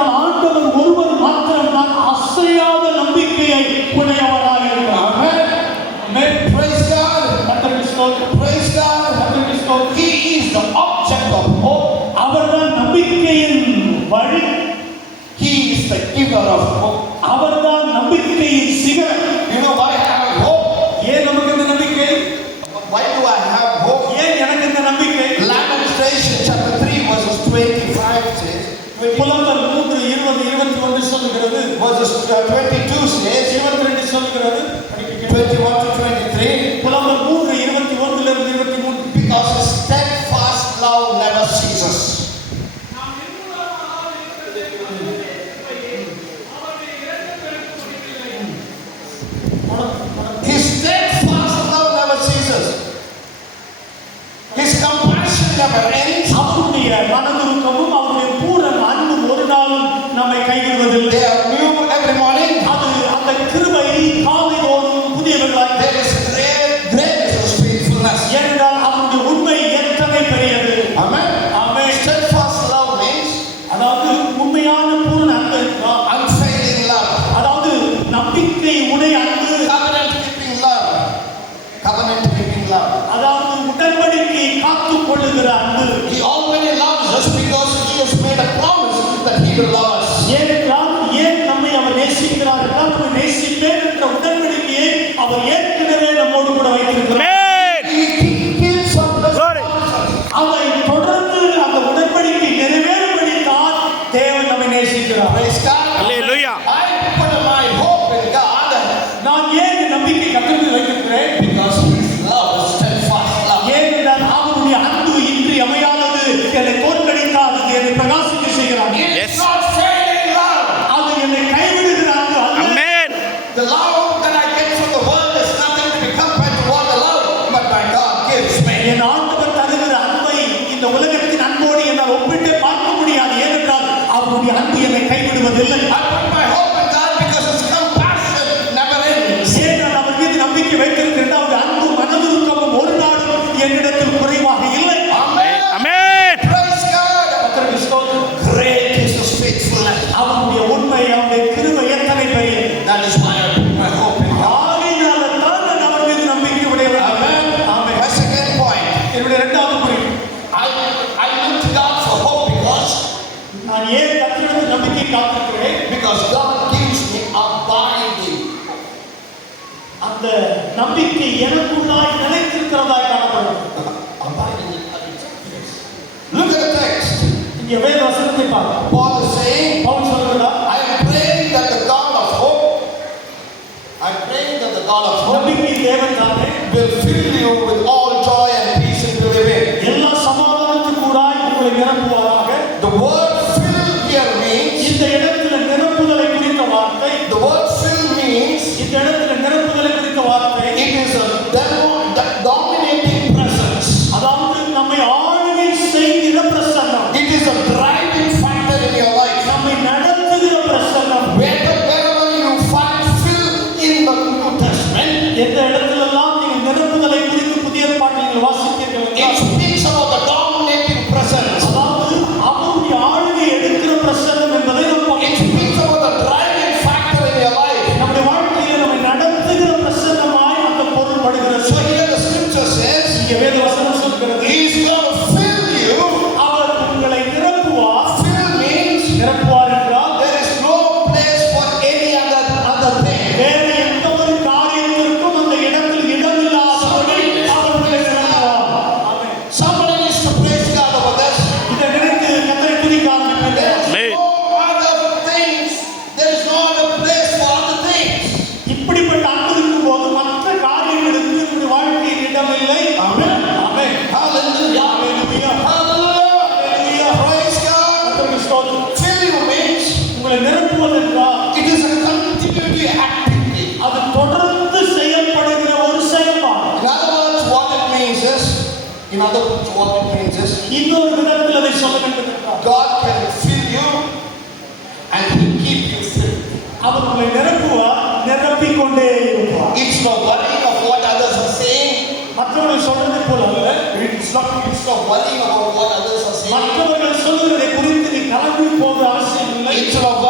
ஏனென்றால் ஆண்டவர் ஒருவர் மாத்திரம் தான் அசையாத நம்பிக்கையை உடையவராக இருக்கிறார். Praise God. Praise God. He is the object of hope. அவர்தான் நம்பிக்கையின் வழி. He is the giver of hope. அவர்தான் நம்பிக்கையின் சிகரம். You know why I have hope? ஏன் நமக்கு இந்த நம்பிக்கை? Why do I have hope? ஏன் எனக்கு இந்த நம்பிக்கை? Lamentation chapter 3 verses 25 says, புலம்பல் 3:20-21 சொல்லுகிறது. verses 22 says, 22 சொல்லுகிறது. 21 to 23. புலம்பல் 3:21 23. Because his steadfast love never ceases. His steadfast love never ceases. His compassion never ends. அவருடைய மனதுருக்கமும் அவருடைய பூரண அன்பும் ஒரு நாளும் நம்மை கைவிடுவதில்லை. They are new every morning. அது அந்த கிருபை காலைதோறும் புதியவர்களாய். There is great faithfulness. ஏனென்றால் அவருடைய உண்மை எத்தனை பெரியது. Amen. ஆமென். Steadfast love means அதாவது உண்மையான பூரண அன்பு, unfailing love. அதாவது நம்பிக்கை உடைய அன்பு, Covenant keeping love. Covenant keeping love. அதாவது உடன்படிக்கை காத்துக் கொள்ளுகிற அன்பு. He already loves us because he has made a promise that he will love us. ஏனென்றால் ஏன் நம்மை அவர் நேசிக்கிறார் என்றால் நம்மை நேசிப்பேன் என்ற உடன்படிக்கையை அவர் ஏற்கனவே நம்மோடு கூட வைத்திருக்கிறார். He keeps on the அதை தொடர்ந்து அந்த உடன்படிக்கை நிறைவேறும்படி தான் தேவன் நம்மை நேசிக்கிறார். Praise God. Hallelujah. I put my hope in God நான் ஏன் இந்த நம்பிக்கை கர்த்தரில் வைத்திருக்கிறேன்? because his love is steadfast love. ஏனென்றால் அவருடைய அன்பு இன்றி அமையாதது, என்னை தோற்கடித்தால் அது என்னை பிரகாசிக்க செய்கிறார். It's not failing love. அது என்னை கைவிடுகிற அன்பு அல்ல. Amen. The love that I get from the world is nothing to be compared to what the love but my God gives me. என் ஆண்டவர் தருகிற அன்பை இந்த உலகத்தின் அன்போடு என்னால் ஒப்பிட்டு பார்க்க முடியாது. ஏனென்றால் அவருடைய அன்பு என்னை கைவிடுவதில்லை. I put my hope in God because his compassion never ends. ஏனென்றால் அவர் மீது நம்பிக்கை வைத்திருக்கின்ற அவருடைய அன்பு மனதுருக்கமும் ஒரு நாளும் என்னிடத்தில் குறைவாக இல்லை. Amen. Amen. Praise God. கர்த்தருக்கு ஸ்தோத்திரம். Great is his faithfulness. அவருடைய உண்மை, அவருடைய கிருபை எத்தனை பெரியது. That is why I put my hope in God. ஆகையினால்தான் நான் அவர் மீது நம்பிக்கை உடையவன். Amen. Amen. My second point. என்னுடைய இரண்டாவது குறிப்பு, I look to God for hope நான் ஏன் கர்த்தரிடத்தில் நம்பிக்கை காத்திருக்கிறேன்? because God gives me abiding. அந்த நம்பிக்கை எனக்குள்ளாய் நிலைத்திருக்கிறதாய் காணப்படும். Abiding in habits. Look at the text. இங்கே வேத வசனத்தை பாருங்க. Paul is saying, பவுல் சொல்கிறார், I am praying that the God of hope, I am praying that the God of hope நம்பிக்கை தேவன் தானே will fill you with all joy and peace in believing. எல்லா சமாதானத்துக்கூடாய் உங்களை நிரப்புவாராக. The word fill here means, இந்த இடத்துல நிரப்புதலை குறித்த வார்த்தை, the word fill means இந்த இடத்துல நிரப்புதலை குறித்த வார்த்தை, it is a dominating presence. அதாவது நம்மை ஆளுகை செய்கிற பிரசன்னம், It is a driving factor in your life. நம்மை நடத்துகிற பிரசன்னம். Wherever you find fill in the New Testament, எந்த இடத்திலெல்லாம் நீங்கள் நிரப்புதலை குறித்து புதிய ஏற்பாட்டில் நீங்கள் வாசித்தீர்கள் it என்றால், speaks about the dominating presence. அதாவது அவருடைய ஆளுகை எடுக்கிற பிரசன்னம் என்பதை நாம் It பார்க்கிறோம். speaks about the driving factor in your life. நம்முடைய வாழ்க்கையில நம்மை நடத்துகிற பிரசன்னமாய் அந்த பொருள் படுகிறது. So here the scripture says, இங்கே வேத வசனம் சொல்கிறது, He is going to fill you. அவர் உங்களை நிரப்புவார். Fill means நிரப்புவார் என்றால் there is no place for any other thing. வேற எந்த ஒரு காரியத்திற்கும் அந்த இடத்தில் இடமில்லாதபடி அவர் உங்களை நிரப்புவார். ஆமென். Somebody needs to praise God over this. இதை நினைத்து கர்த்தரை துதிக்க ஆரம்பிப்பீர்கள். There is Amen. no other things. There is no other place for other things. இப்படிப்பட்ட அன்பு இருக்கும்போது மற்ற காரியங்களுக்கு நம்முடைய வாழ்க்கையில் இடமில்லை. ஆமென். ஆமென். Hallelujah. ஹalleluya. Hallelujah. Praise God. கர்த்தருக்கு ஸ்தோத்திரம். Fill you means உங்களை நிரப்புவது என்றால் it is a continuity activity. அது தொடர்ந்து செய்யப்படுகிற ஒரு செயல்பாடு. In other words, what it means is, இன்னொரு விதத்தில் அதை சொல்ல வேண்டும் என்றால், God can fill you and He keep you filled. அவர் உங்களை நிரப்புவார், நிரப்பிக் கொண்டே இருப்பார். It's not worrying of what others are saying. மற்றவர்கள் சொல்றதை போல அல்ல. It's not worrying about what others are saying. மற்றவர்கள் சொல்றதை குறித்து நீ கலங்கி போக அவசியம் இல்லை. instead of